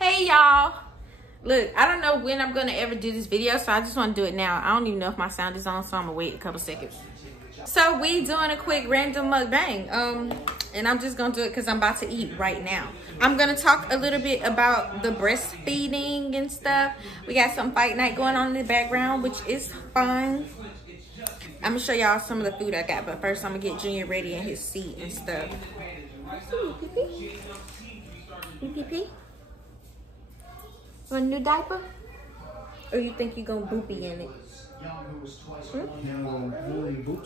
Hey y'all, look, I don't know when I'm gonna ever do this video, so I just want to do it now. I don't even know if my sound is on, so I'm gonna wait a couple seconds. So we doing a quick random mukbang, and I'm just gonna do it because I'm about to eat right now. I'm gonna talk a little bit about the breastfeeding and stuff. We got some fight night going on in the background, which is fun. I'm gonna show y'all some of the food I got, but first I'm gonna get Junior ready in his seat and stuff. Ooh, pee-pee. Pee-pee. Want a new diaper? Or you think you're gonna boopy in it?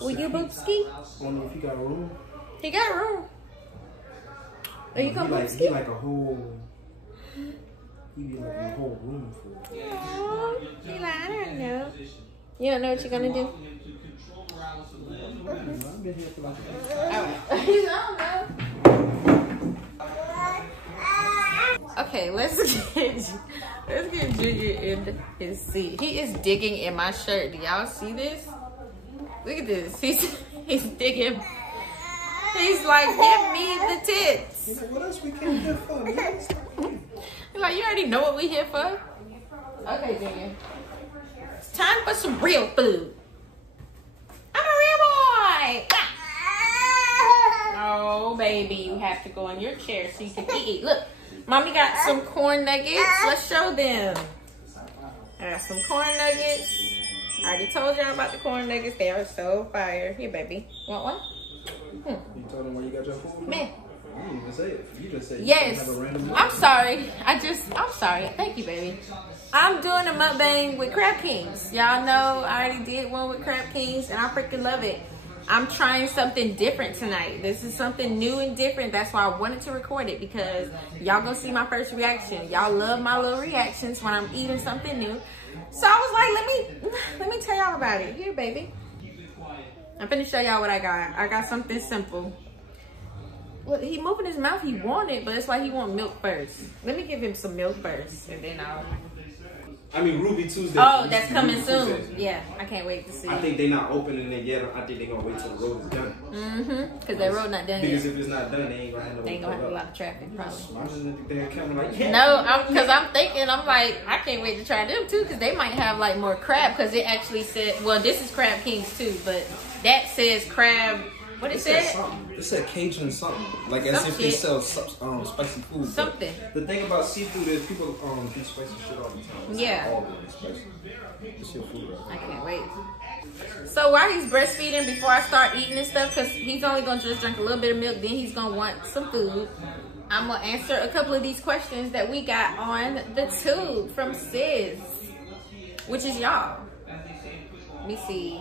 Will you boopski? Only if you got room. He got room. Are you gonna boopski? He like a whole. He be like a whole room full. Aww. He like, I don't know. You don't know what you're gonna do? I've been here for like I don't know. Okay, let's get Junior in his seat. He is digging in my shirt. Do y'all see this? Look at this. He's digging. He's like, give me the tits. He's like, what else we came here for? He's like, you already know what we here for. Okay, Junior. It's time for some real food. I'm a real boy. Oh, baby, you have to go in your chair so you can eat. Look. Mommy got some corn nuggets. Let's show them. I got some corn nuggets. I already told y'all about the corn nuggets. They are so fire. Here, baby. Want one? You told them where you got your food? Man. You didn't even say it. You just said yes. Have a random I'm sorry. I'm sorry. Thank you, baby. I'm doing a mukbang with Crab Kings. Y'all know I already did one with Crab Kings, and I freaking love it. I'm trying something different tonight. This is something new and different. That's why I wanted to record it, because y'all gonna see my first reaction. Y'all love my little reactions when I'm eating something new. So I was like, let me tell y'all about it. Here, baby. I'm finna show y'all what I got. I got something simple. Well, he moving his mouth. He want it, but it's like he want milk first. Let me give him some milk first, and then I'll... I mean, Ruby Tuesday. Oh, that's coming soon. Yeah, I can't wait to see. I think they're not opening it yet. I think they're gonna wait till the road is done. Mm-hmm. Because that road not done yet. Because if it's not done, they ain't gonna have no. They ain't gonna have a lot of traffic, probably. Like, no, because I'm thinking, I'm like, I can't wait to try them too, because they might have like more crab. Because it actually said, well, this is Crab Kings too, but that says crab. What it said? It said Cajun something. Like as if they sell spicy food. Something. The thing about seafood is people do spicy shit all the time. It's yeah. All spicy. It's your food, right? I can't wait. So while he's breastfeeding, before I start eating and stuff, because he's only going to just drink a little bit of milk, then he's going to want some food, I'm going to answer a couple of these questions that we got on the tube from Sis, which is y'all. Let me see.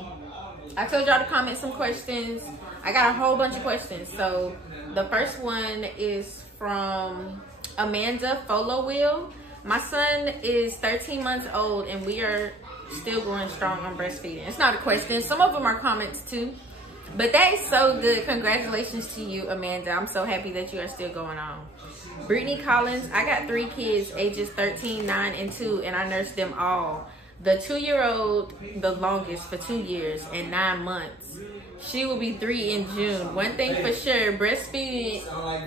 I told y'all to comment some questions. I got a whole bunch of questions. So the first one is from Amanda Followill. My son is 13 months old and we are still going strong on breastfeeding. It's not a question. Some of them are comments too. But that is so good. Congratulations to you, Amanda. I'm so happy that you are still going on. Brittany Collins, I got 3 kids, ages 13, 9, and 2, and I nursed them all. The 2-year-old, the longest for 2 years and 9 months. She will be 3 in June. One thing for sure, breastfeeding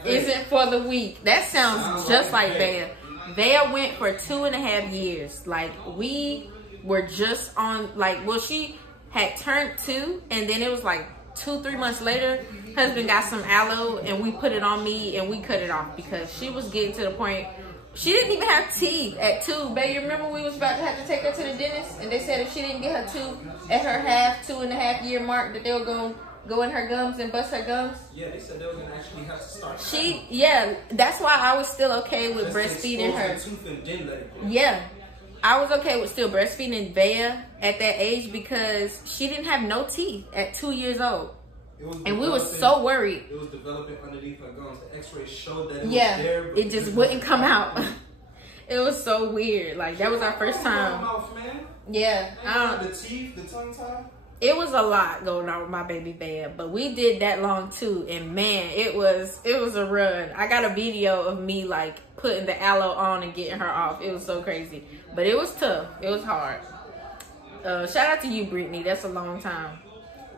isn't for the weak. That sounds just like Bea. Bea went for 2.5 years. Like, we were just on, like, well, she had turned 2, and then it was like 2-3 months later, husband got some aloe, and we put it on me, and we cut it off because she was getting to the point. She didn't even have teeth at 2. Babe, you remember we was about to have to take her to the dentist? And they said if she didn't get her tooth at her 2.5 year mark, that they were going to go in her gums and bust her gums? Yeah, they said they were going to actually have to start. Yeah, that's why I was still okay with breastfeeding her. Yeah, I was okay with still breastfeeding Bea at that age because she didn't have no teeth at 2 years old. And we were so worried. It was developing underneath her gums. The x-ray showed that it was there. But it just wouldn't come out. It was so weird. Like, that was our first time. Yeah. The teeth, the tongue tie. It was a lot going on with my baby Bea, but we did that long too. And man, it was a run. I got a video of me like putting the aloe on and getting her off. It was so crazy. But it was tough. It was hard. Shout out to you, Brittany. That's a long time.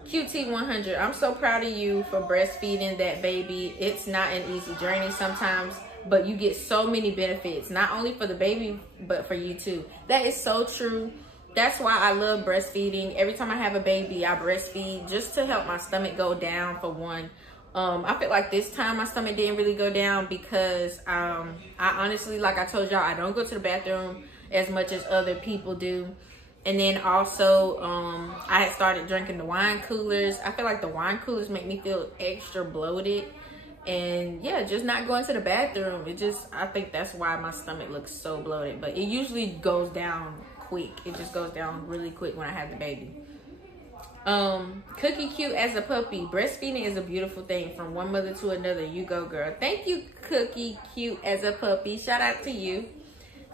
QT100, I'm so proud of you for breastfeeding that baby. It's not an easy journey sometimes, but you get so many benefits, not only for the baby, but for you too. That is so true. That's why I love breastfeeding. Every time I have a baby, I breastfeed just to help my stomach go down, for one. I feel like this time my stomach didn't really go down because I honestly, like I told y'all, I don't go to the bathroom as much as other people do. And then also, I had started drinking the wine coolers. I feel like the wine coolers make me feel extra bloated. And yeah, just not going to the bathroom. I think that's why my stomach looks so bloated. But it usually goes down quick. It just goes down really quick when I have the baby. Cookie cute as a puppy. Breastfeeding is a beautiful thing. From one mother to another. You go, girl. Thank you, Cookie cute as a puppy. Shout out to you.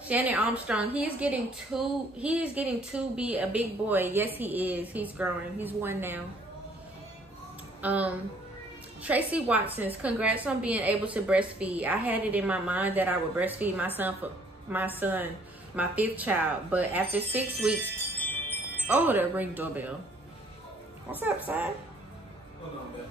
Shannon Armstrong, he is getting to be a big boy. Yes, he is. He's growing. He's 1 now. Tracy Watson's, congrats on being able to breastfeed. I had it in my mind that I would breastfeed my son, my 5th child, but after 6 weeks, oh, that ring doorbell. What's up, son? Hold on, man.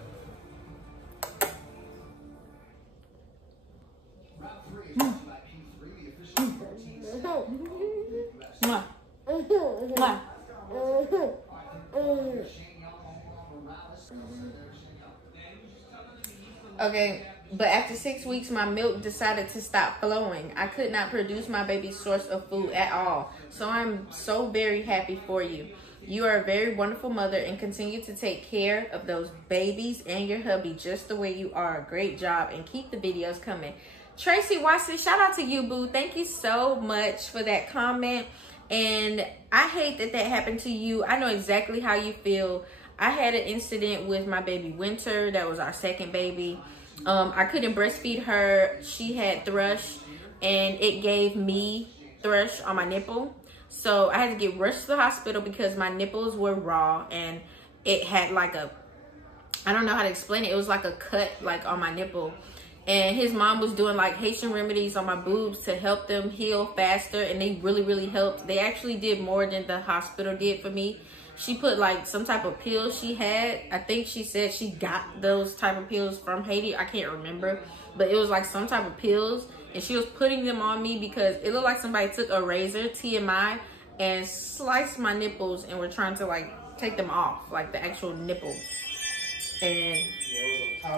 Okay, but after 6 weeks, my milk decided to stop flowing. I could not produce my baby's source of food at all. So I'm so very happy for you. You are a very wonderful mother and continue to take care of those babies and your hubby just the way you are. Great job and keep the videos coming. Tracy Watson, shout out to you, boo. Thank you so much for that comment. And I hate that that happened to you. I know exactly how you feel. I had an incident with my baby Winter. That was our 2nd baby. I couldn't breastfeed her. She had thrush and it gave me thrush on my nipple. So I had to get rushed to the hospital because my nipples were raw and it had like a, I don't know how to explain it. It was like a cut like on my nipple. And his mom was doing like Haitian remedies on my boobs to help them heal faster. And they really, really helped. They actually did more than the hospital did for me. She put like some type of pills she had. I think she said she got those type of pills from Haiti. I can't remember. But it was like some type of pills. And she was putting them on me because it looked like somebody took a razor, TMI, and sliced my nipples and were trying to like take them off, like the actual nipples. And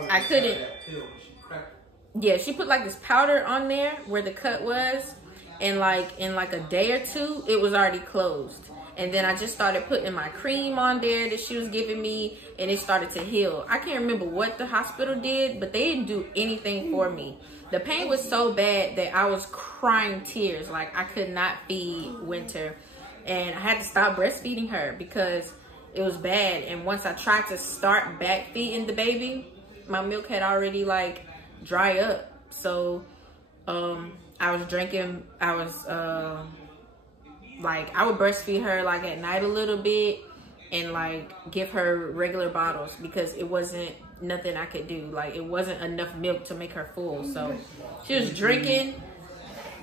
I couldn't. Yeah, she put like this powder on there where the cut was, and like in like a day or two, it was already closed. And then I just started putting my cream on there that she was giving me, and it started to heal. I can't remember what the hospital did, but they didn't do anything for me. The pain was so bad that I was crying tears. Like I could not feed Winter, and I had to stop breastfeeding her because it was bad. And once I tried to start back feeding the baby, my milk had already like dry up. So I was drinking, I would breastfeed her like at night a little bit and like give her regular bottles because it wasn't nothing I could do. Like it wasn't enough milk to make her full. So she was drinking,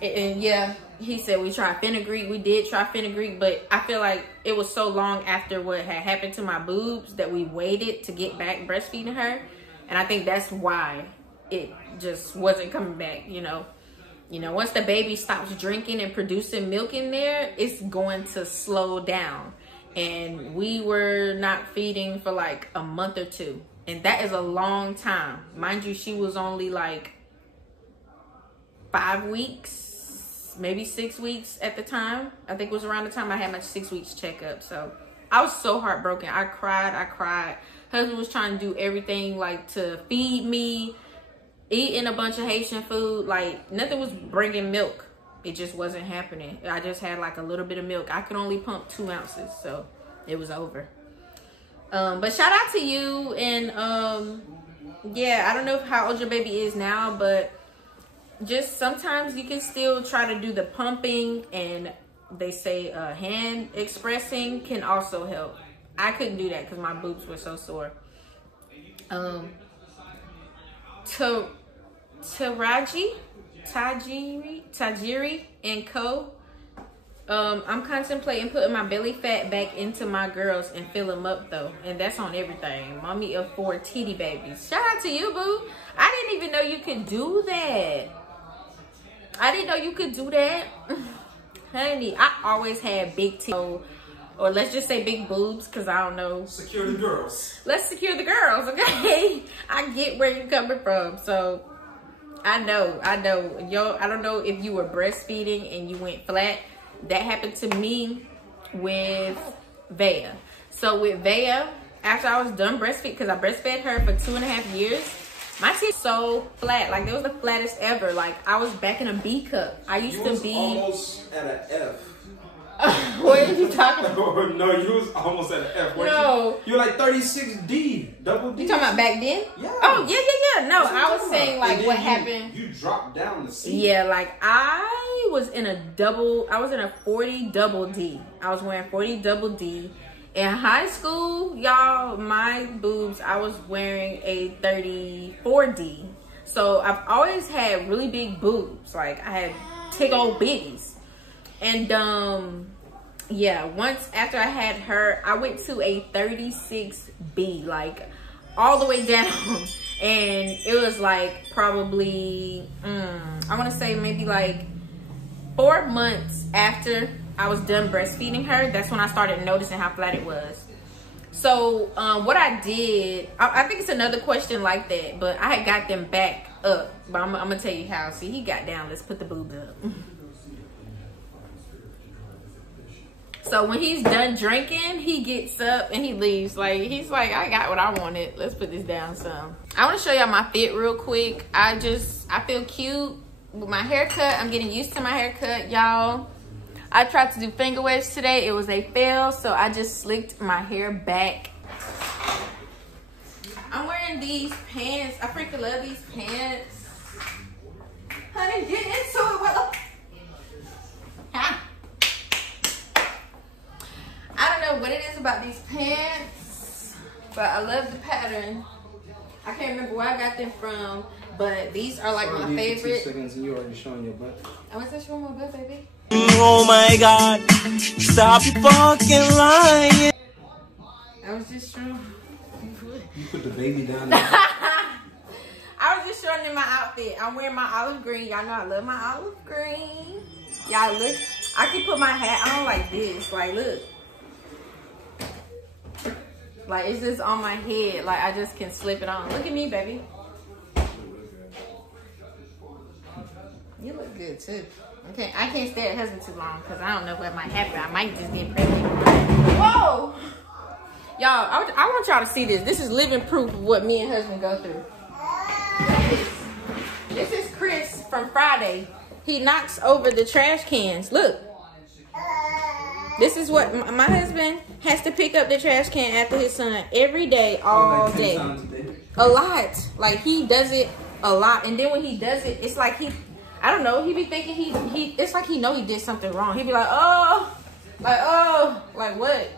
and yeah, he said we tried fenugreek. We did try fenugreek, but I feel like it was so long after what had happened to my boobs that we waited to get back breastfeeding her. And I think that's why it just wasn't coming back, you know. Once the baby stops drinking and producing milk in there, it's going to slow down. And we were not feeding for like a month or 2. And that is a long time. Mind you, she was only like 5 weeks, maybe 6 weeks at the time. I think it was around the time I had my 6 weeks checkup. So I was so heartbroken. I cried. Husband was trying to do everything like to feed me, eating a bunch of Haitian food. Like nothing was bringing milk. It just wasn't happening. I just had like a little bit of milk. I could only pump 2 ounces, so it was over. But shout out to you. And yeah, I don't know how old your baby is now, but just sometimes you can still try to do the pumping, and they say hand expressing can also help. I couldn't do that because my boobs were so sore. Tajiri and Co. I'm contemplating putting my belly fat back into my girls and fill them up though. And that's on everything. Mommy of 4 titty babies. Shout out to you, boo. I didn't even know you could do that. I didn't know you could do that. Honey, I always had big titties, or let's just say big boobs, because I don't know. Secure the girls. Let's secure the girls, okay? I get where you're coming from. So I know. Yo, I don't know if you were breastfeeding and you went flat. That happened to me with Vea. So with Vea, after I was done breastfeeding, because I breastfed her for 2.5 years, my teeth so flat. Like, they was the flattest ever. Like, I was back in a B cup. I used to be almost at an F. What are you talking about? No, you was almost at an F. No. You were like 36D, double D. You talking about back then? Yeah. Oh, yeah. No, I was saying, like, what happened. You dropped down the seat. Yeah, like, I was in a 40 double D. I was wearing 40 double D. In high school, y'all, my boobs, I was wearing a 34D. So I've always had really big boobs. Like, I had big old bitties. And yeah, once after I had her, I went to a 36B, like all the way down. And it was like probably I want to say maybe like 4 months after I was done breastfeeding her, that's when I started noticing how flat it was. So what I did, I think it's another question like that, but I had got them back up. But I'm gonna tell you how. See, he got down. Let's put the boobs up. So when he's done drinking, he gets up and he leaves. Like, he's like, I got what I wanted. Let's put this down some. I want to show y'all my fit real quick. I feel cute with my haircut. I'm getting used to my haircut, y'all. I tried to do finger waves today. It was a fail, so I just slicked my hair back. I'm wearing these pants. I freaking love these pants. Honey, get into it. What? Huh? I don't know what it is about these pants, but I love the pattern. I can't remember where I got them from, but these are like my favorite. 2 seconds and you already showing your butt. I was just showing my butt, baby. Oh my God, stop your fucking lying. I was just showing. You put the baby down there. I was just showing them my outfit. I'm wearing my olive green. Y'all know I love my olive green. Y'all look. I can put my hat on like this. Like, look. Like, it's just on my head. Like, I just can slip it on. Look at me, baby. You look good, too. Okay, I can't stay at husband too long because I don't know what might happen. I might just get pregnant. Whoa! Y'all, I want y'all to see this. This is living proof of what me and husband go through. This is Chris from Friday. He knocks over the trash cans. Look. This is what my husband has to pick up the trash can after his son every day, all day. A lot. Like, he does it a lot. And then when he does it, it's like I don't know, he be thinking it's like he know he did something wrong. He be like, oh, like what?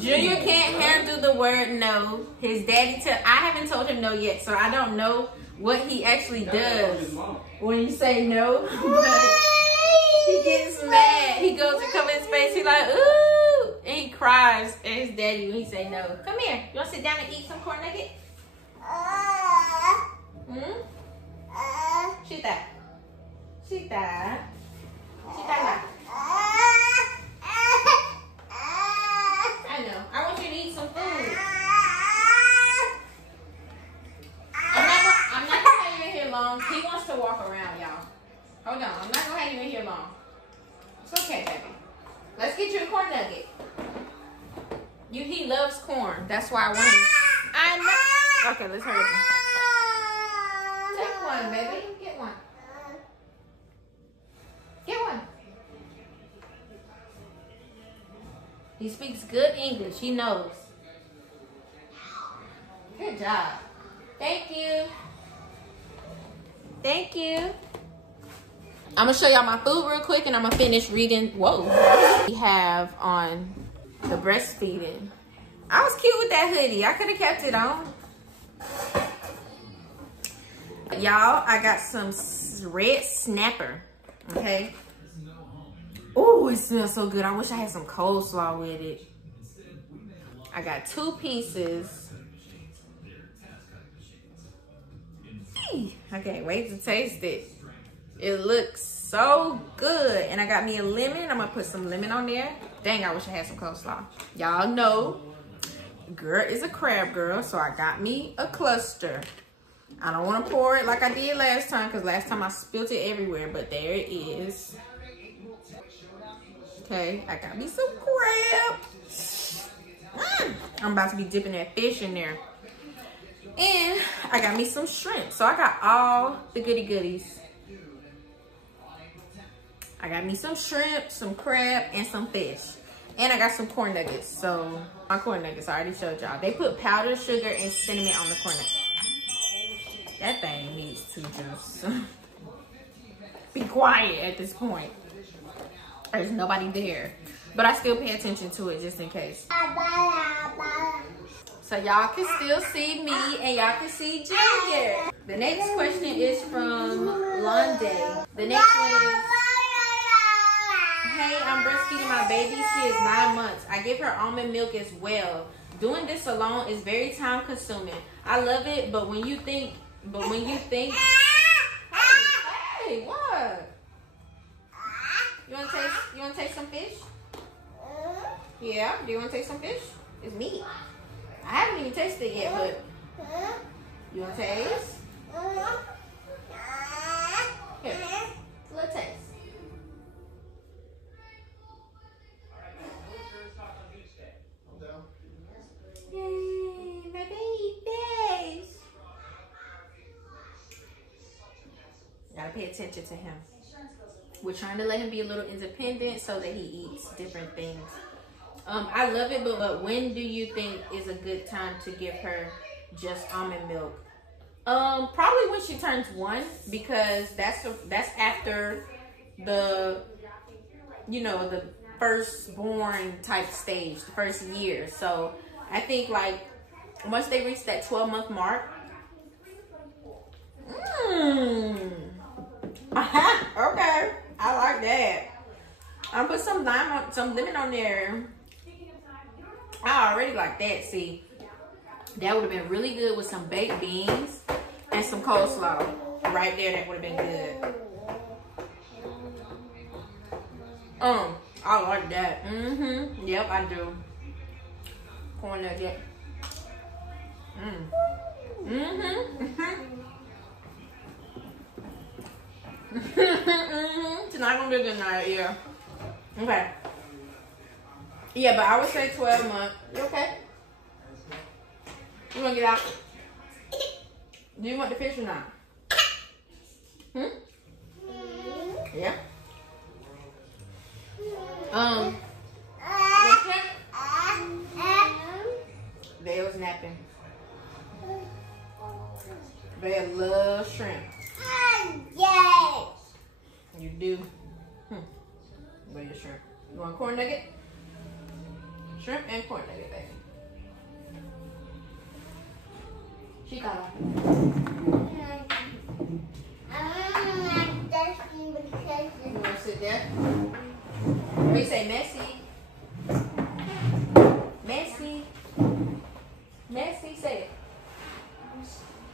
Junior can't handle the word no. His daddy I haven't told him no yet, so I don't know what he actually does when you say no. But he gets mad. He goes to cover his face. He like, ooh, and he cries at his daddy when he say no. Come here. You want to sit down and eat some corn nugget? Sita. Sita. Sita. I know. I want you to eat some food. I'm not gonna have you in here long. He wants to walk around, y'all. Hold on. I'm not gonna have you in here long. It's okay, baby. Let's get you a corn nugget. He loves corn. That's why I want him. I know. Okay, let's hurry up. Take one, baby. Get one. Get one. He speaks good English. He knows. Good job. Thank you. Thank you. I'm going to show y'all my food real quick and I'm going to finish reading. Whoa. We have on the breastfeeding. I was cute with that hoodie. I could have kept it on. Y'all, I got some red snapper. Okay. Oh, it smells so good. I wish I had some coleslaw with it. I got 2 pieces. I can't wait to taste it. It looks so good. And I got me a lemon. I'm gonna put some lemon on there. Dang, I wish I had some coleslaw. Y'all know, girl is a crab girl, so I got me a cluster. I don't want to pour it like I did last time, because last time I spilled it everywhere, but there it is. Okay, I got me some crab. I'm about to be dipping that fish in there. And I got me some shrimp. So I got all the goody goodies. I got me some shrimp, some crab, and some fish. And I got some corn nuggets. So my corn nuggets, I already showed y'all. They put powdered sugar and cinnamon on the corn nuggets. That thing needs to just be quiet at this point. There's nobody there. But I still pay attention to it just in case. So y'all can still see me and y'all can see Junior. The next question is from Londe. The next one is, hey, I'm breastfeeding my baby. She is 9 months. I give her almond milk as well. Doing this alone is very time consuming. I love it, but when you think, hey, what? You wanna taste some fish? Yeah, do you wanna taste some fish? It's meat. I haven't even tasted it yet, but you wanna taste? Here, let's taste. Yay, my baby fish. Gotta pay attention to him. We're trying to let him be a little independent so that he eats different things. I love it, but when do you think is a good time to give her just almond milk? Probably when she turns 1, because that's after the, you know, the firstborn type stage, the first year. So I think like once they reach that 12-month mark. Okay, I like that. I'll put some lemon on there. I already like that. See, that would have been really good with some baked beans and some coleslaw right there. That would have been good. I like that. Yep, I do. Corn nugget. Tonight gonna be a good night, yeah. Okay. Yeah, but I would say 12 months. You okay? You wanna get out? Do you want the fish or not? Yeah. They was napping. They love shrimp. Yes. You do. Where's your shrimp? You want corn nugget? Shrimp and corn nugget, baby. She got off. You want to sit there? What do you say, messy? Messy. Messy, say it.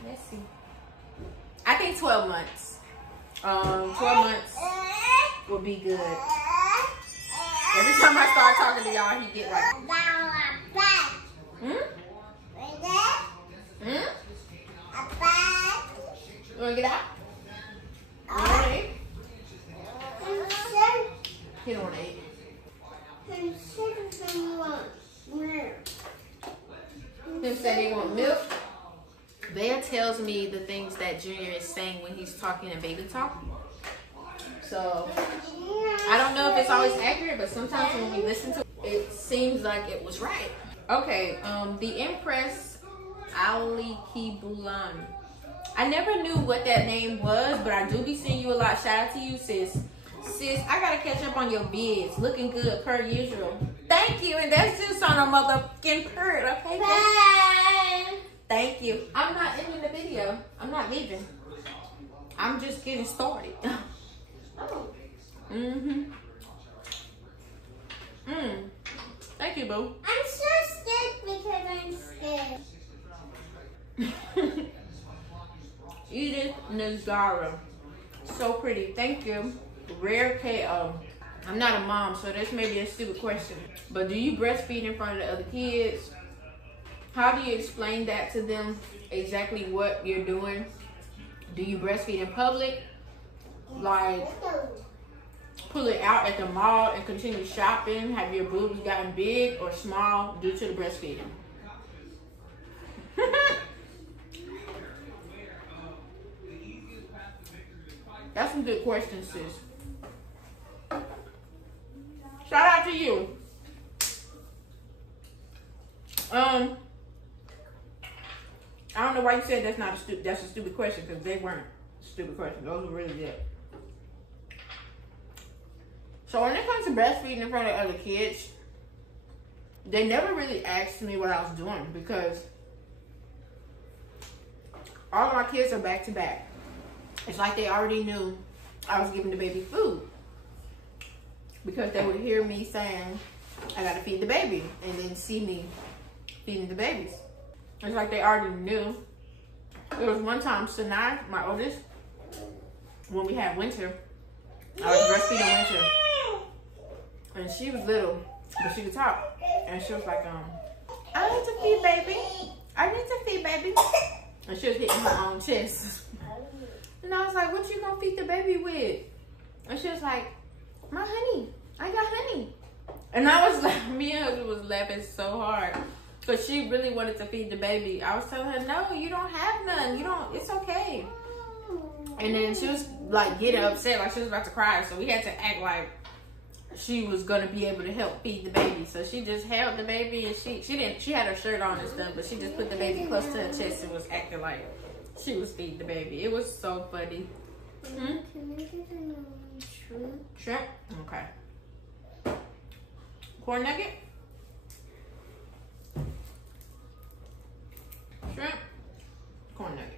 Messy. I think 12 months. 12 months will be good. Every time I start talking to y'all, he get like, You wanna get out? You wanna eat? He don't wanna eat. Him said he want milk. Bear tells me the things that Junior is saying when he's talking in baby talk. So I don't know if it's always accurate, but sometimes when we listen to it, it seems like it was right. Okay, the Empress Ali Bulan. I never knew what that name was, but I do be seeing you a lot. Shout out to you, sis. Sis, I gotta catch up on your vids. Looking good per usual. Thank you, and that's just on a motherfucking bird, okay? Bye. Thank you. I'm not ending the video. I'm not leaving. I'm just getting started. Oh. Thank you, boo. I'm so scared because I'm scared. Edith Nazara. So pretty. Thank you. Rare KO. I'm not a mom, so this may be a stupid question. But do you breastfeed in front of the other kids? How do you explain that to them? Exactly what you're doing? Do you breastfeed in public? Like, pull it out at the mall and continue shopping? Have your boobs gotten big or small due to the breastfeeding? That's some good questions, sis. Shout out to you. I don't know why you said that's a stupid question, because they weren't stupid questions. Those were really good. So when it comes to breastfeeding in front of other kids, they never really asked me what I was doing, because all of my kids are back to back. It's like they already knew I was giving the baby food, because they would hear me saying, I gotta feed the baby, and then see me feeding the babies. It's like they already knew. There was one time, Sinai, my oldest, when we had winter, I was breastfeeding winter, and she was little, but she could talk, and she was like, I need to feed baby. I need to feed baby. And she was hitting her own chest. And I was like, what you gonna feed the baby with? And she was like, my honey. I got honey. And I was like, me and her was laughing so hard. But she really wanted to feed the baby. I was telling her, no, you don't have none. You don't, it's okay. And then she was like getting upset, like she was about to cry. So we had to act like she was gonna be able to help feed the baby. So she just held the baby, and she had her shirt on and stuff, but she just put the baby close to her chest and was acting like she was feeding the baby. It was so funny. Shrimp? Okay. Corn nugget? Shrimp? Corn nugget.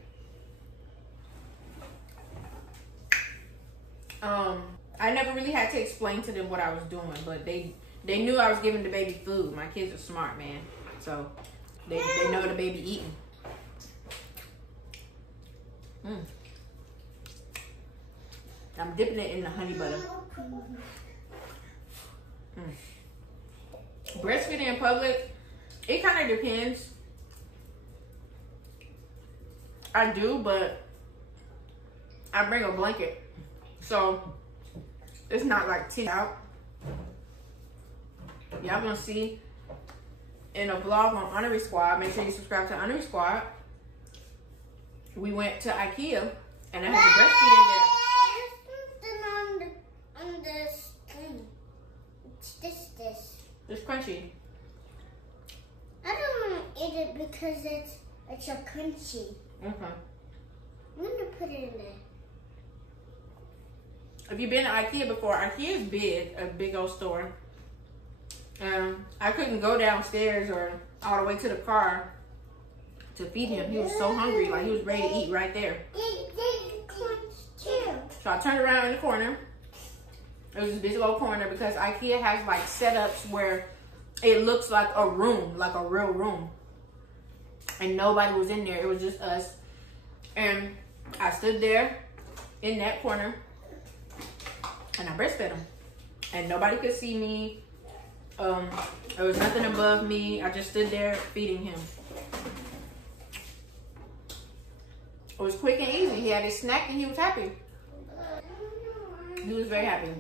I never really had to explain to them what I was doing, but they knew I was giving the baby food. My kids are smart, man. So they know the baby eating. I'm dipping it in the honey butter. Breastfeeding in public, it kind of depends. I do, but I bring a blanket, so it's not like titty out. Y'all gonna see in a vlog on Honorary Squad. Make sure you subscribe to Honorary Squad. We went to Ikea and I had the breastfeed in there. There's something on this thing. It's this. It's crunchy. I don't want to eat it because it's a crunchy. Okay. I'm gonna put it in there. If you've been to Ikea before, Ikea is big, a big old store. I couldn't go downstairs or all the way to the car to feed him. He was so hungry, like he was ready to eat right there. So I turned around in the corner. It was a big old corner because Ikea has like setups where it looks like a room, like a real room. And nobody was in there. It was just us. And I stood there in that corner and I breastfed him. And nobody could see me. There was nothing above me. I just stood there feeding him. It was quick and easy. He had his snack and he was happy. He was very happy.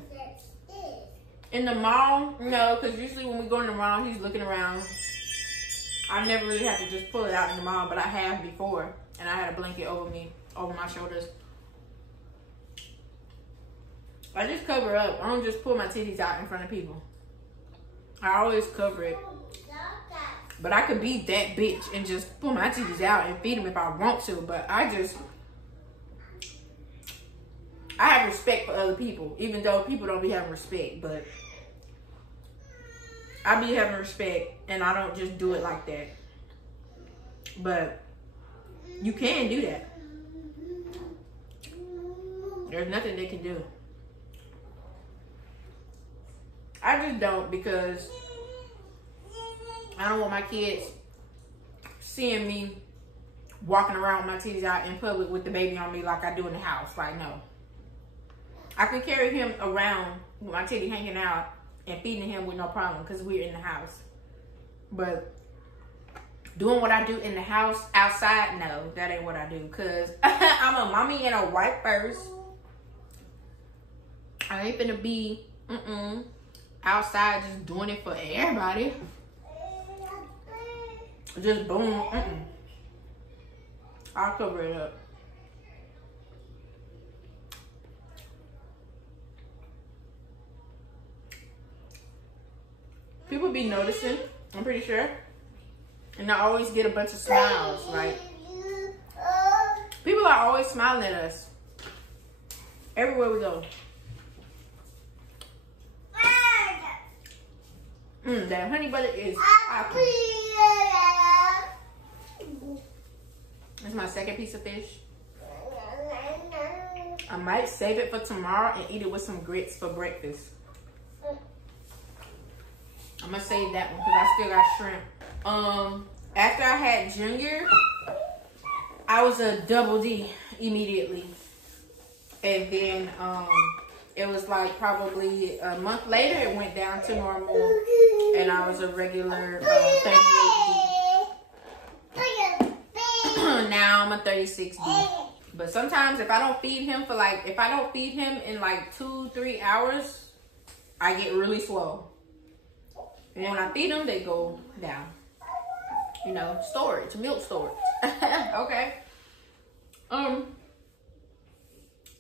In the mall, no, because usually when we go in the mall, he's looking around. I never really had to just pull it out in the mall, but I have before. And I had a blanket over me, over my shoulders. I just cover up. I don't just pull my titties out in front of people. I always cover it. But I could be that bitch and just pull my titties out and feed them if I want to. But I have respect for other people, even though people don't be having respect. But I be having respect, and I don't just do it like that. But you can do that. There's nothing they can do. I just don't, because I don't want my kids seeing me walking around with my titties out in public with the baby on me like I do in the house. Like, no. I can carry him around with my titty hanging out and feeding him with no problem because we're in the house. But doing what I do in the house, outside, no, that ain't what I do. Because I'm a mommy and a wife first. I ain't finna be outside just doing it for everybody. Just boom. I'll cover it up. People be noticing, I'm pretty sure. And I always get a bunch of smiles. Like, people are always smiling at us. Everywhere we go. That honey butter is awesome. That's my second piece of fish. I might save it for tomorrow and eat it with some grits for breakfast. I'm gonna save that one because I still got shrimp. After I had Junior, I was a double D immediately. And then it was like probably a month later, it went down to normal. And I was a regular 38D. Now I'm a 36D. But sometimes if I don't feed him for like, if I don't feed him in like 2-3 hours, I get really slow. And then when I feed them, they go down. You know, storage, milk storage. Okay.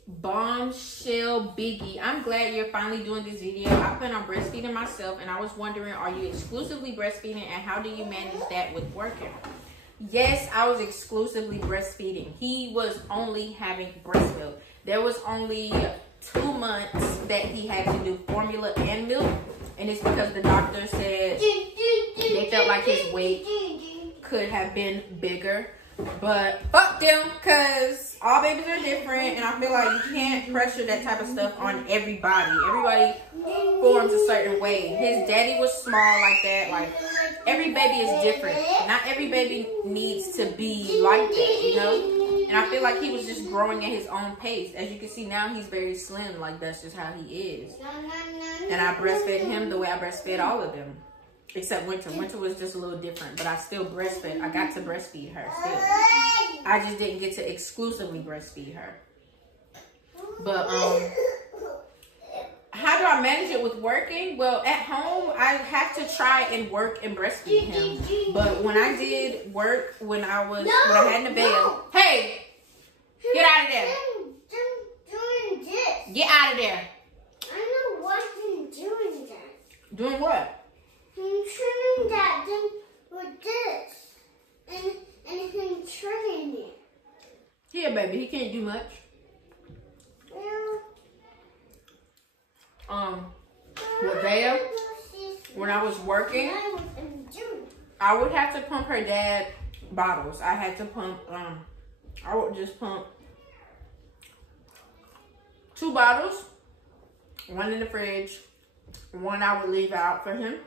Bombshell Biggie. I'm glad you're finally doing this video. I've been on breastfeeding myself, and I was wondering, are you exclusively breastfeeding, and how do you manage that with working? Yes, I was exclusively breastfeeding. He was only having breast milk. There was only 2 months that he had to do formula and milk. And it's because the doctor said they felt like his weight could have been bigger. But fuck them, because all babies are different. And I feel like you can't pressure that type of stuff on everybody. Everybody forms a certain way. His daddy was small like that. Like, every baby is different. Not every baby needs to be like that, you know? And I feel like he was just growing at his own pace. As you can see now, he's very slim. Like, that's just how he is. And I breastfed him the way I breastfed all of them. Except Winter. Winter was just a little different. But I still breastfed. I got to breastfeed her still. I just didn't get to exclusively breastfeed her. But, how do I manage it with working? Well, at home, I have to try and work and breastfeed him. But when I did work, when I had Nevaeh, hey, get out of there. Doing this. Get out of there. I wasn't doing that. Doing what? I'm trimming that thing with this. And him trimming it. Here, baby, he can't do much. Nevaeh, when I was working, I would have to pump her dad bottles. I had to pump, I would just pump 2 bottles, 1 in the fridge, 1 I would leave out for him.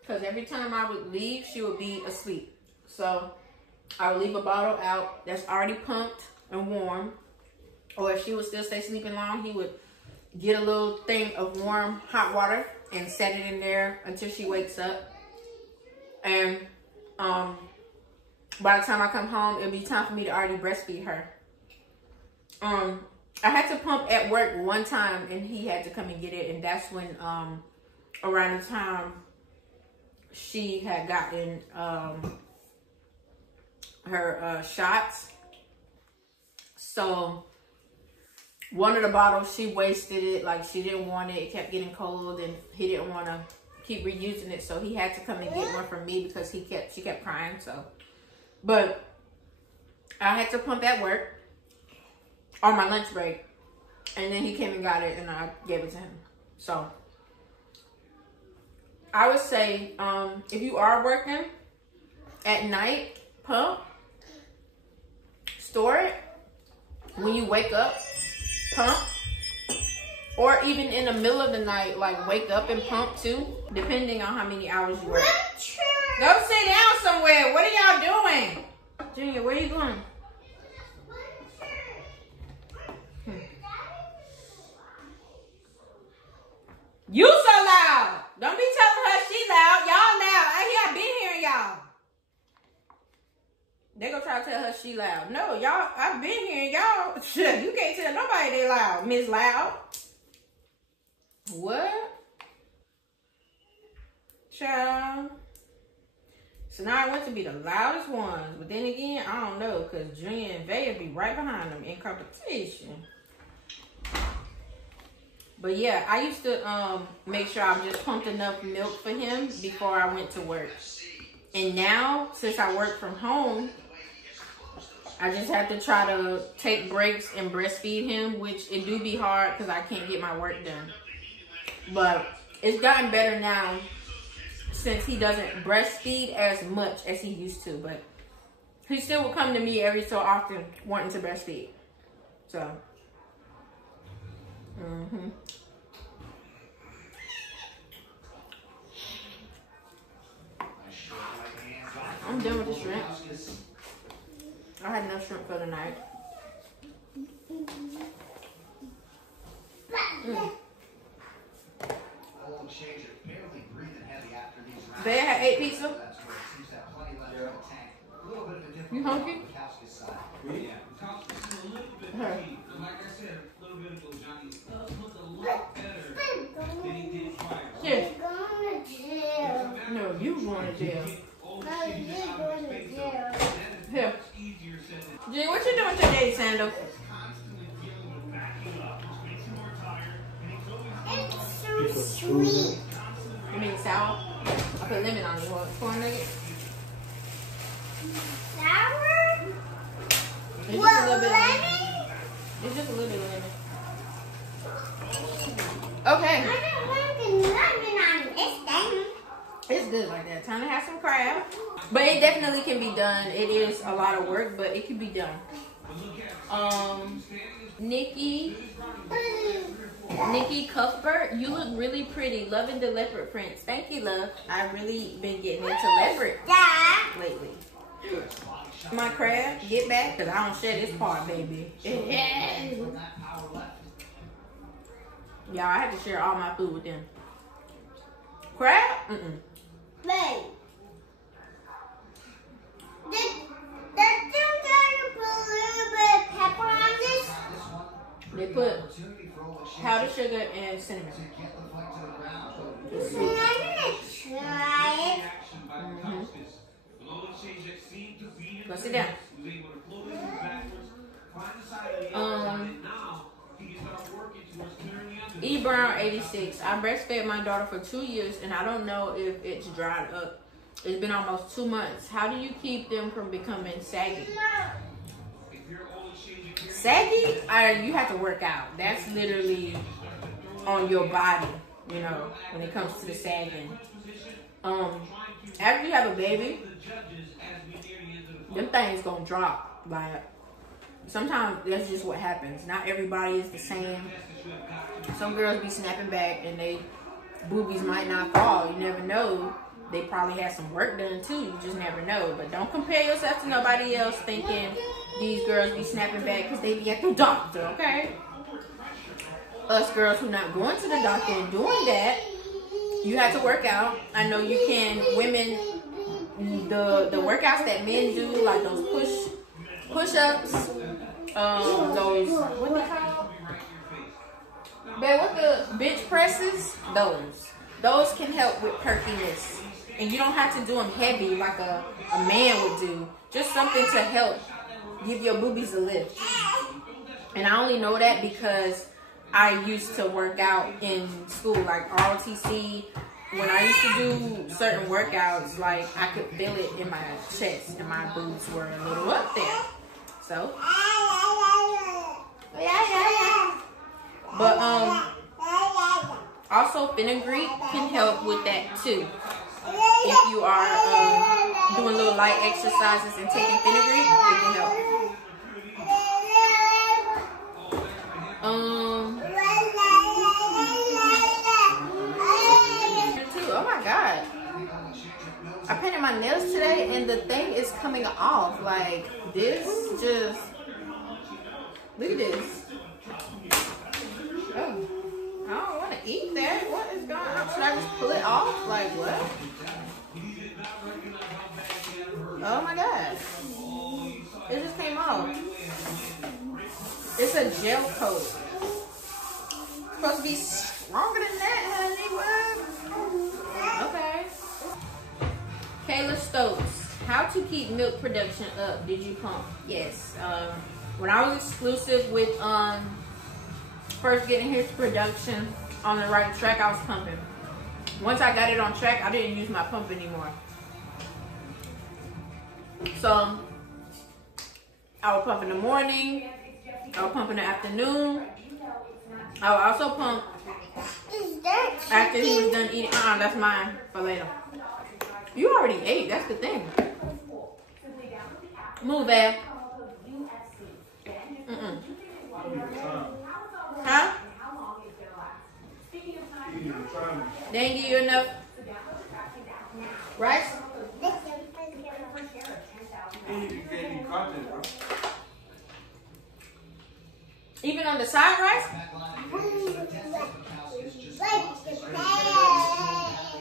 Because every time I would leave, she would be asleep. So I would leave a bottle out that's already pumped and warm. Or if she would still stay sleeping long, he would get a little thing of warm hot water and set it in there until she wakes up. And by the time I come home, it'll be time for me to already breastfeed her. I had to pump at work one time, and he had to come and get it. And that's when around the time she had gotten her shots. So one of the bottles, she wasted it. Like, she didn't want it. It kept getting cold, and he didn't want to keep reusing it. So he had to come and get one from me because she kept crying. So, but I had to pump at work on my lunch break. And then he came and got it, and I gave it to him. So I would say, if you are working at night, pump, store it. When you wake up, pump. Or even in the middle of the night, like, wake up and pump too, depending on how many hours you work. Go sit down somewhere. What are y'all doing? Junior, where are you going? she loud. No, y'all, I've been here, y'all. You can't tell nobody they loud, Miss Loud. What? Child. So now I want to be the loudest ones. But then again, I don't know. Because Junior and Vaya be right behind them in competition. But yeah, I used to make sure I just pumped enough milk for him before I went to work. And now, since I work from home, I just have to try to take breaks and breastfeed him, which it do be hard because I can't get my work done. But it's gotten better now since he doesn't breastfeed as much as he used to. But he still will come to me every so often wanting to breastfeed. So, I'm done with the shrimp. I had enough shrimp for the night. They had 8 pizza. You hungry? Her. Here. No, you going to jail. Here. Jenny, what you doing today, Sandal? It's so sweet. You mean sour? I put lemon on it. You want corn nuggets? Sour? It's just a little bit of lemon. It's just a little bit of lemon. Okay. I don't want the lemon on this thing. It's good like that. Time to have some crab. But it definitely can be done. It is a lot of work, but it can be done. Nikki Cuthbert, you look really pretty. Loving the leopard prints. Thank you, love. I've really been getting into leopard lately. My crab, get back, because I don't share this part, baby. Y'all, I have to share all my food with them. Crab? Wait. Did you put a little bit of pepper on this? They put powdered sugar and cinnamon. I'm gonna try it. Go sit down. E Brown 86. I breastfed my daughter for 2 years and I don't know if it's dried up. It's been almost 2 months. How do you keep them from becoming saggy? Saggy? You have to work out. That's literally on your body, you know, when it comes to the sagging. After you have a baby, them things gonna drop. Like, sometimes that's just what happens. Not everybody is the same. Some girls be snapping back and they boobies might not fall. You never know. They probably had some work done too. You just never know. But don't compare yourself to nobody else thinking these girls be snapping back because they be at the doctor, okay? Us girls who not going to the doctor and doing that, you have to work out. I know you can. Women, the workouts that men do, like those push-ups, those, what they call? Babe, what the bench presses? Those can help with perkiness. And you don't have to do them heavy like a man would do. Just something to help give your boobies a lift. And I only know that because I used to work out in school, like ROTC. When I used to do certain workouts, like I could feel it in my chest and my boobs were a little up there. So, but also fenugreek can help with that too. If you are doing little light exercises and taking fenugreek, it can help. Oh my god, I painted my nails today and the thing is coming off. Like, this just, look at this. Oh, I don't want to eat that. What is going on? Should I just pull it off? Like, what? Oh my god, it just came came off. It's a gel coat. Supposed to be stronger than that, honey. What? Okay. Kayla Stokes. How to keep milk production up? Did you pump? Yes. When I was exclusive with first getting his production on the right track, I was pumping. Once I got it on track, I didn't use my pump anymore. So I would pump in the morning. I would pump in the afternoon. I would also pump after he was done eating. That's mine for later. You already ate. That's the thing. Move, Ed. Huh? They ain't give you enough rice? Even on the side rice?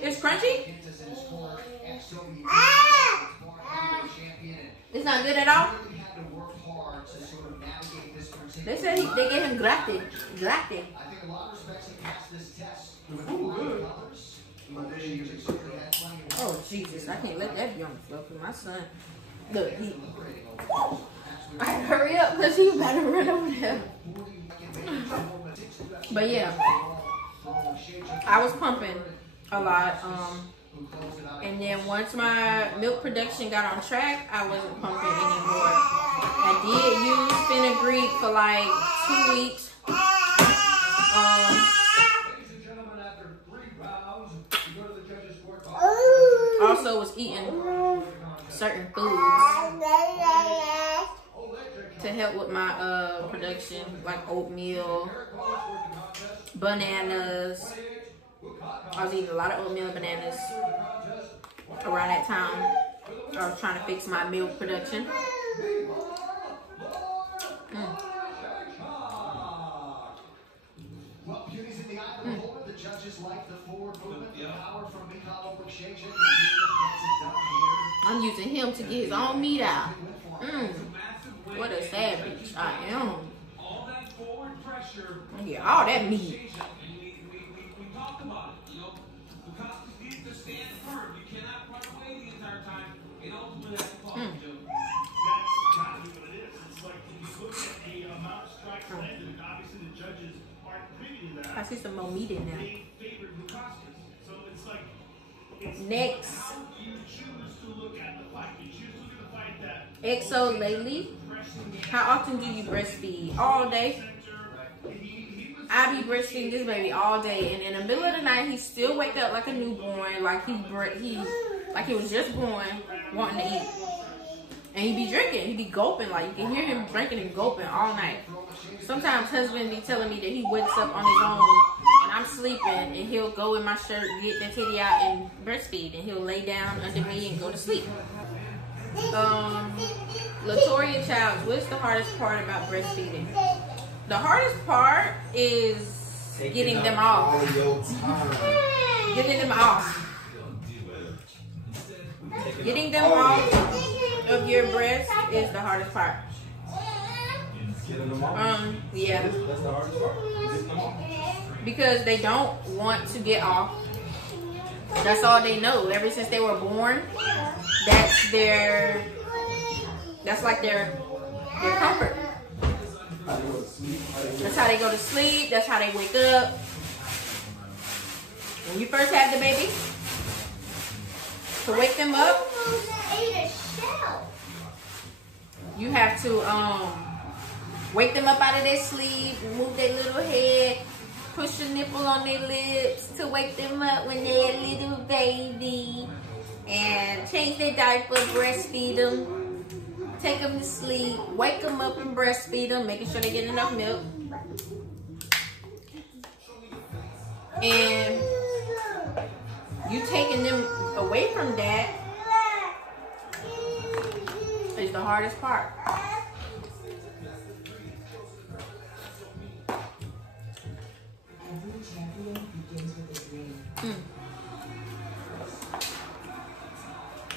It's crunchy? It's not good at all? They said they gave him gratis. Oh Jesus, I can't let that be on the floor because my son, look, I had to hurry up because he was about to run over there. But yeah, I was pumping a lot. And then once my milk production got on track, I wasn't pumping anymore. I did use fenugreek for like 2 weeks. Also was eating certain foods to help with my production, like oatmeal, bananas. I was eating a lot of oatmeal and bananas around that time. I was trying to fix my milk production. I'm using him to get his own meat out. What a savage I am. Yeah, all that meat. I see some more meat in there. Next, Exo Lately. How often do you breastfeed? All day. I be breastfeeding this baby all day, and in the middle of the night, he still wake up like a newborn, like he was just born, wanting to eat. And he be drinking, he be gulping, like you can hear him drinking and gulping all night. Sometimes husband be telling me that he wakes up on his own and I'm sleeping and he'll go in my shirt, get the titty out and breastfeed, and he'll lay down under me and go to sleep. Latoria Childs, what's the hardest part about breastfeeding? The hardest part is getting them off. Getting them off. Getting them off of your breast is the hardest part. Yeah. That's the hardest part. Because they don't want to get off. That's all they know. Ever since they were born, that's like their comfort. That's how they go to sleep. That's how they wake up. When you first have the baby, to wake them up, you have to wake them up out of their sleep, move their little head, push a nipple on their lips to wake them up when they're a little baby, and change their diaper, breastfeed them, take them to sleep, wake them up and breastfeed them, making sure they get enough milk. And you taking them away from that is the hardest part.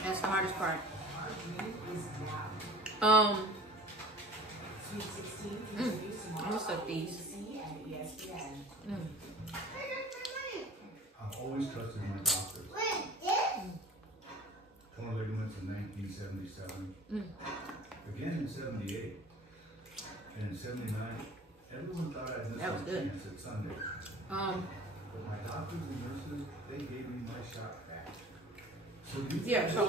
That's the hardest part. I'm gonna suck these. I've always trusted my doctors. Torn ligaments in 1977. Again in 78. And in 79, everyone thought I'd miss my chance at Sunday. But my doctors and nurses, they gave me my shot back. So yeah, so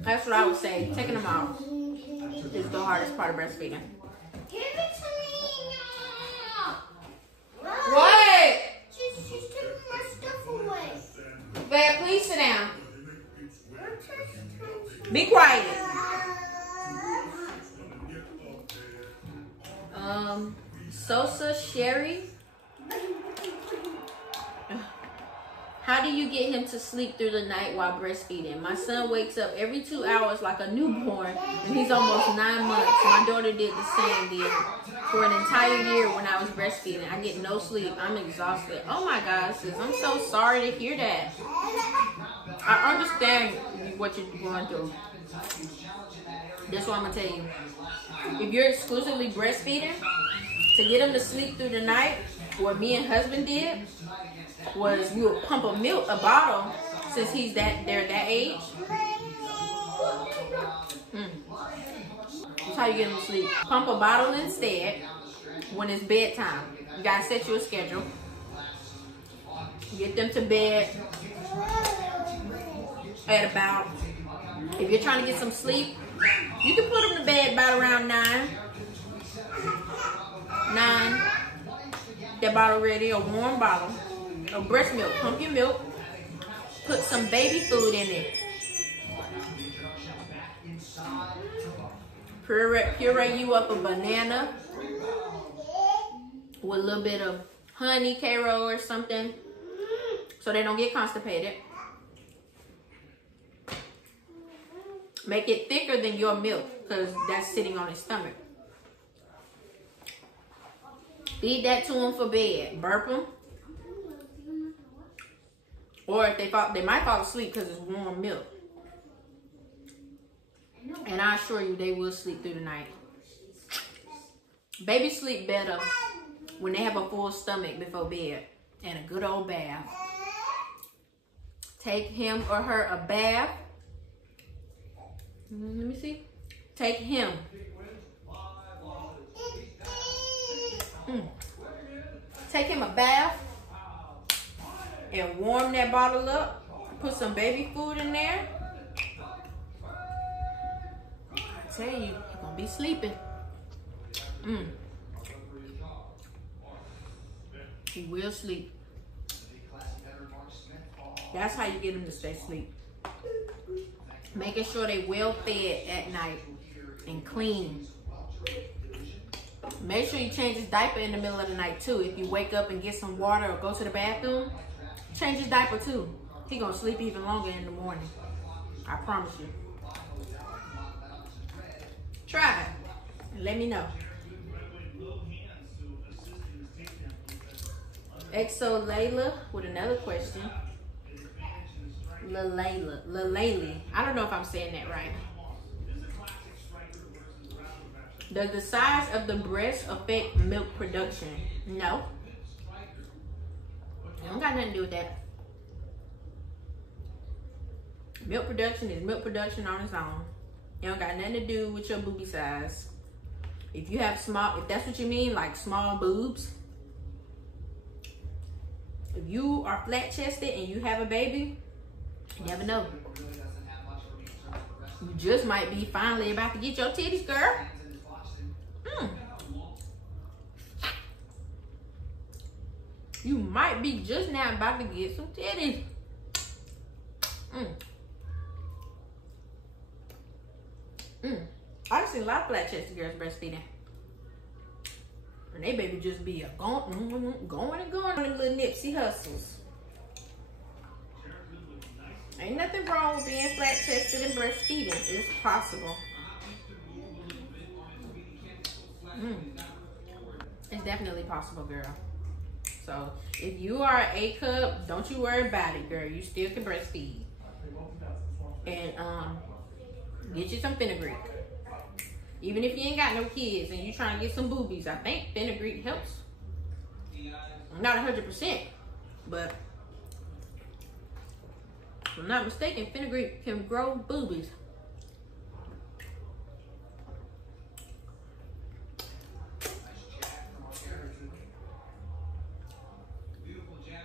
that's what I would say. Taking them off is the hardest part of breastfeeding. Give it to me. What? She's taking my stuff away. Babe, please sit down. Be quiet. Sosa Sherry. How do you get him to sleep through the night while breastfeeding? My son wakes up every 2 hours like a newborn, and he's almost 9 months. My daughter did the same deal. For an entire year when I was breastfeeding, I get no sleep. I'm exhausted. Oh my God, sis, I'm so sorry to hear that. I understand what you're going through. This is what I'm gonna tell you. If you're exclusively breastfeeding, to get him to sleep through the night, what me and husband did was you would pump a bottle, since they're that age. That's how you get them to sleep. Pump a bottle instead when it's bedtime. You gotta set you a schedule. Get them to bed at about, if you're trying to get some sleep, you can put them to bed about around 9. That bottle ready, a warm bottle of breast milk. Pump your milk. Put some baby food in it. Puree you up a banana with a little bit of honey, Karo or something, so they don't get constipated. Make it thicker than your milk, because that's sitting on his stomach. Feed that to him for bed. Burp him. Or if they might fall asleep because it's warm milk. And I assure you, they will sleep through the night. Babies sleep better when they have a full stomach before bed and a good old bath. Take him or her a bath. Let me see. Take him. Take him a bath and warm that bottle up. Put some baby food in there. I tell you, you're gonna be sleeping. He will sleep. That's how you get him to stay asleep. Making sure they well fed at night and clean. Make sure you change his diaper in the middle of the night too. If you wake up and get some water or go to the bathroom, change his diaper too. He gonna sleep even longer in the morning. I promise you. Try it and let me know. Exo Layla with another question. LaLayla. I don't know if I'm saying that right. Does the size of the breast affect milk production? No. It don't got nothing to do with that. Milk production is milk production on its own. It don't got nothing to do with your boobie size. If you have small, if that's what you mean, like small boobs. If you are flat chested and you have a baby, you never know. You just might be finally about to get your titties, girl. You might be just now about to get some titties. I've seen a lot of flat chested girls breastfeeding. And they baby just be a going and going on them little Nipsey hustles. Ain't nothing wrong with being flat chested and breastfeeding. It's possible. It's definitely possible, girl. So if you are a cup, don't you worry about it, girl. You still can breastfeed. And get you some fenugreek. Even if you ain't got no kids and you trying to get some boobies, I think fenugreek helps. Not 100%, but if I'm not mistaken, fenugreek can grow boobies.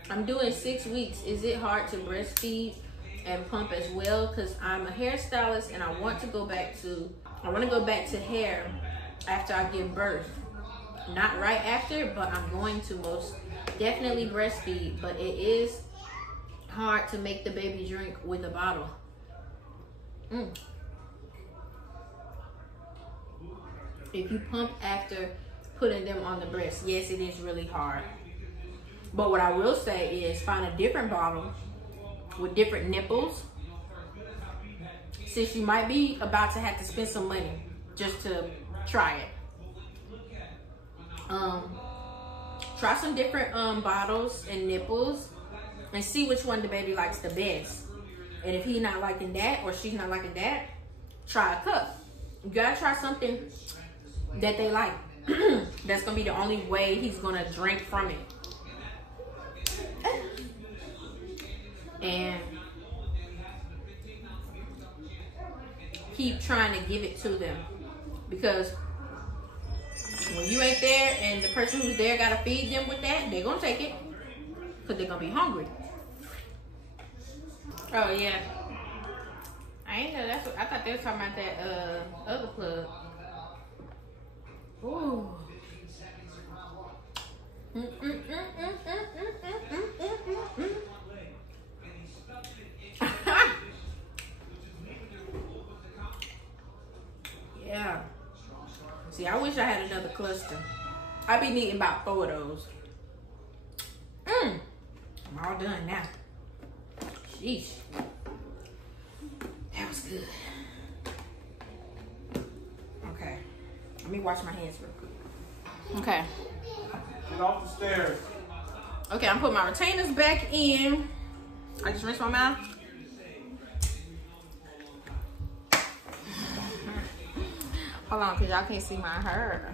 I'm doing 6 weeks. Is it hard to breastfeed and pump as well? Because I'm a hairstylist and I want to go back to hair after I give birth. Not right after, but I'm going to most definitely breastfeed. But it is hard to make the baby drink with a bottle. If you pump after putting them on the breast, yes, it is really hard. But what I will say is find a different bottle with different nipples, since you might be about to have to spend some money just to try it. Try some different bottles and nipples and see which one the baby likes the best. And if he's not liking that or she's not liking that, try a cup. You gotta try something that they like. That's gonna be the only way he's gonna drink from it. And keep trying to give it to them, because when you ain't there and the person who's there gotta feed them with that, they're gonna take it because they're gonna be hungry. Oh yeah, I ain't know that's what I thought they were talking about, that other plug. Ooh. Yeah. See, I wish I had another cluster. I be needing about 4 of those. I'm all done now. Sheesh. That was good. Okay. Let me wash my hands real quick. Okay. Get off the stairs. Okay, I'm putting my retainers back in. I just rinsed my mouth. Hold on, because y'all can't see my hair.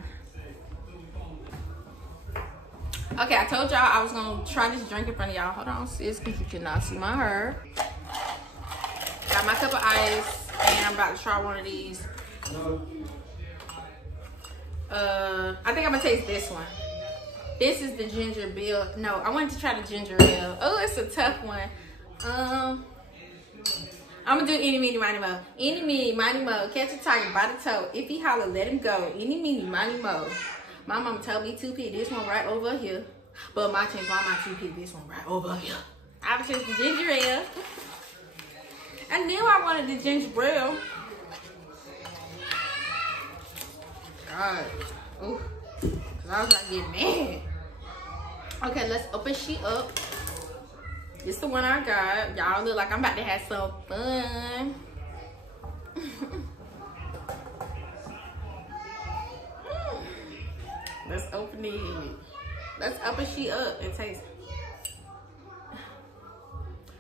Okay, I told y'all I was going to try this drink in front of y'all. Hold on, sis, because you cannot see my hair. Got my cup of ice, and I'm about to try one of these. I think I'm going to taste this one. This is the ginger bill. No, I wanted to try the ginger ale. Oh, it's a tough one. I'm gonna do any, meeny, miny, mo. Any, meeny, miny, mo. Catch a tiger by the toe. If he holler, let him go. Any, meeny, miny, mo. My mama told me to pick this one right over here. But my change on my 2 pick this one right over here. I was just the ginger ale. I knew I wanted the ginger ale. God. Ooh. Cause I was not getting mad. Okay, let's open she up. This is the one I got. Y'all look like I'm about to have some fun. Let's open it. Let's open she up and taste it.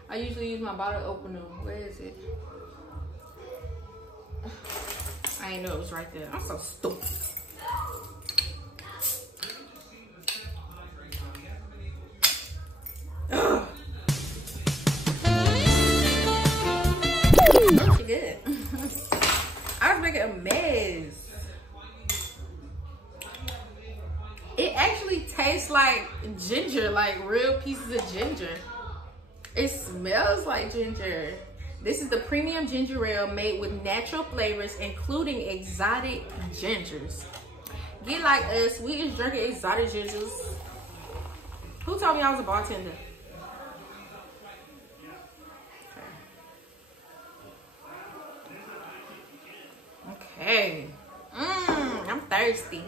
I usually use my bottle opener. Where is it? I didn't know it was right there. I'm so stupid. Looks good. I was making a mess. It actually tastes like ginger, like real pieces of ginger. It smells like ginger. This is the premium ginger ale made with natural flavors, including exotic gingers. Get like us, we just drinking exotic gingers. Who told me I was a bartender? Okay. I'm thirsty.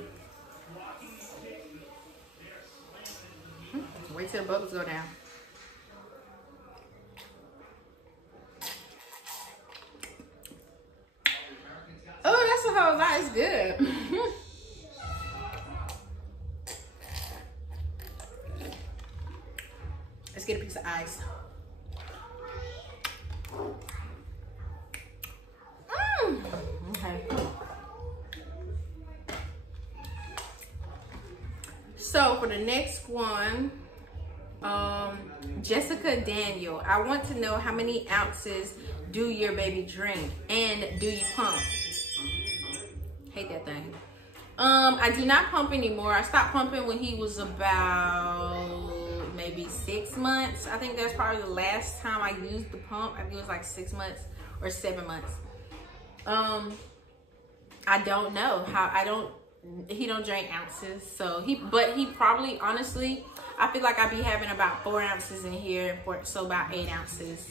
Wait till the bubbles go down. Oh, that's a whole lot. It's good. Let's get a piece of ice. Okay. So for the next one, Jessica Daniel, I want to know how many ounces do your baby drink and do you pump? Hate that thing. I do not pump anymore. I stopped pumping when he was about maybe 6 months. I think that's probably the last time I used the pump. I think it was like 6 months or 7 months. I don't know how. He don't drink ounces, so but he probably, honestly, I feel like I be having about 4 ounces in here, so about 8 ounces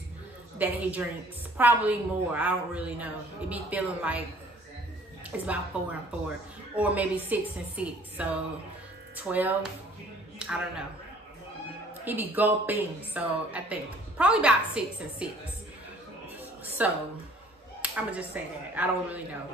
that he drinks. Probably more, I don't really know. It be feeling like it's about 4 and 4, or maybe 6 and 6, so 12, I don't know. He be gulping, so I think probably about 6 and 6. So I'm gonna just say that. I don't really know.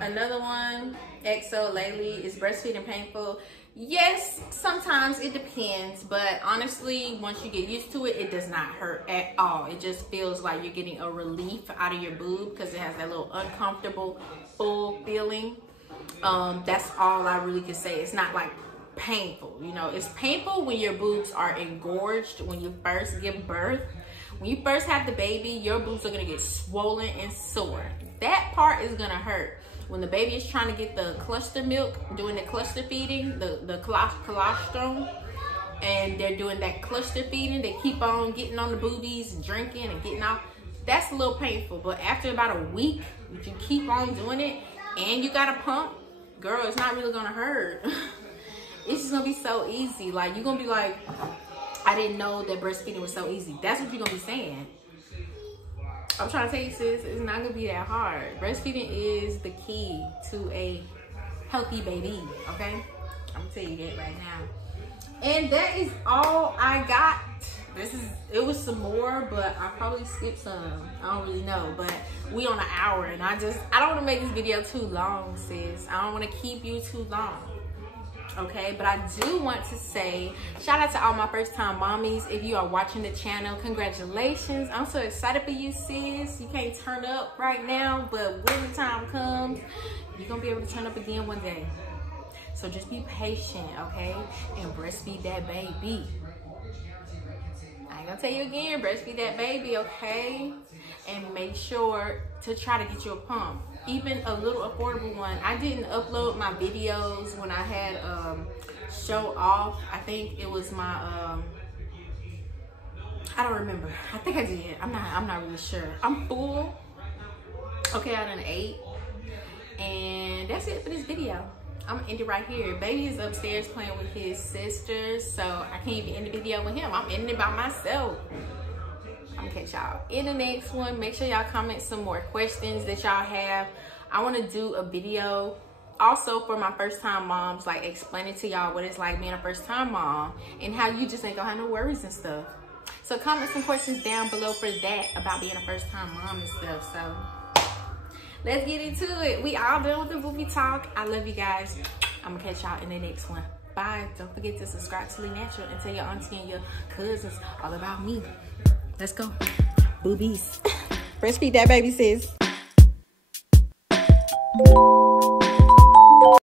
Another one, XO Lately, is breastfeeding painful? Yes, sometimes it depends, but honestly, once you get used to it, it does not hurt at all. It just feels like you're getting a relief out of your boob because it has that little uncomfortable, full feeling. That's all I really can say. It's not like painful, you know. It's painful when your boobs are engorged when you first give birth. When you first have the baby, your boobs are gonna get swollen and sore. That part is gonna hurt. When the baby is trying to get the cluster milk, doing the cluster feeding, the colostrum, and they're doing that cluster feeding, they keep on getting on the boobies and drinking and getting off. That's a little painful, but after about a week, if you keep on doing it and you got a pump, girl, it's not really gonna hurt. It's just gonna be so easy. Like, you're gonna be like, I didn't know that breastfeeding was so easy. That's what you're gonna be saying. I'm trying to tell you, sis, it's not gonna be that hard. Breastfeeding is the key to a healthy baby, okay? I'm gonna tell you that right now. And that is all I got. It was some more, but I probably skipped some. I don't really know, but we on an hour, and I don't wanna make this video too long, sis. I don't wanna keep you too long. Okay, but I do want to say shout out to all my first time mommies. If you are watching the channel, congratulations. I'm so excited for you, sis. You can't turn up right now, but when the time comes, you're gonna be able to turn up again one day. So just be patient, okay, and breastfeed that baby. I ain't gonna tell you again, breastfeed that baby, okay? And make sure to try to get you a pump, even a little affordable one. I didn't upload my videos when I had show off. I think it was my I don't remember. I think I did. I'm not really sure. I'm full. Okay, I done ate, and that's it for this video. I'm gonna end it right here. Baby is upstairs playing with his sister, so I can't even end the video with him. I'm ending it by myself. I'm gonna catch y'all in the next one. Make sure y'all comment some more questions that y'all have. I want to do a video also for my first time moms, like explaining to y'all what it's like being a first time mom and how you just ain't gonna have no worries and stuff. So comment some questions down below for that, about being a first time mom and stuff. So let's get into it. We all done with the booby talk. I love you guys. I'm gonna catch y'all in the next one. Bye. Don't forget to subscribe to LiiNatural and tell your auntie and your cousins all about me. Let's go. Boobies. Breastfeed that baby, sis.